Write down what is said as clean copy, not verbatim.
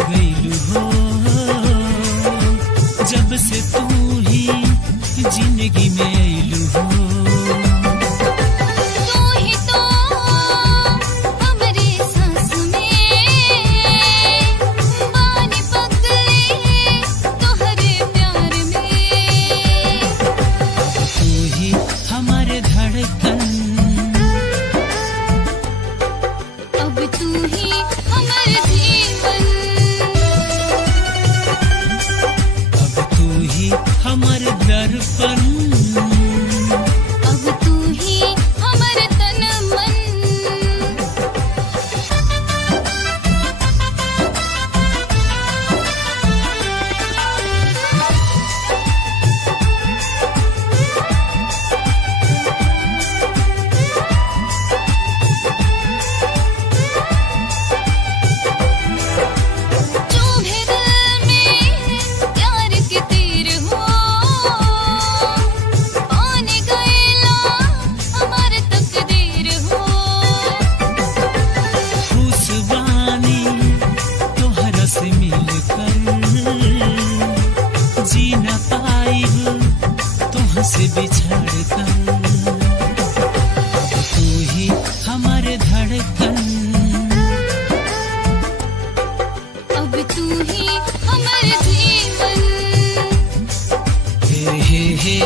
गईलू हो, जब से तू ही जिंदगी में आईलू हो। हमर दर्पण, अब तू ही हमर तन मन। जी न पाई तुमसे बिछड़ कर, तू ही हमारे धड़कन, अब तू ही हमारे जीवन। हे हे हे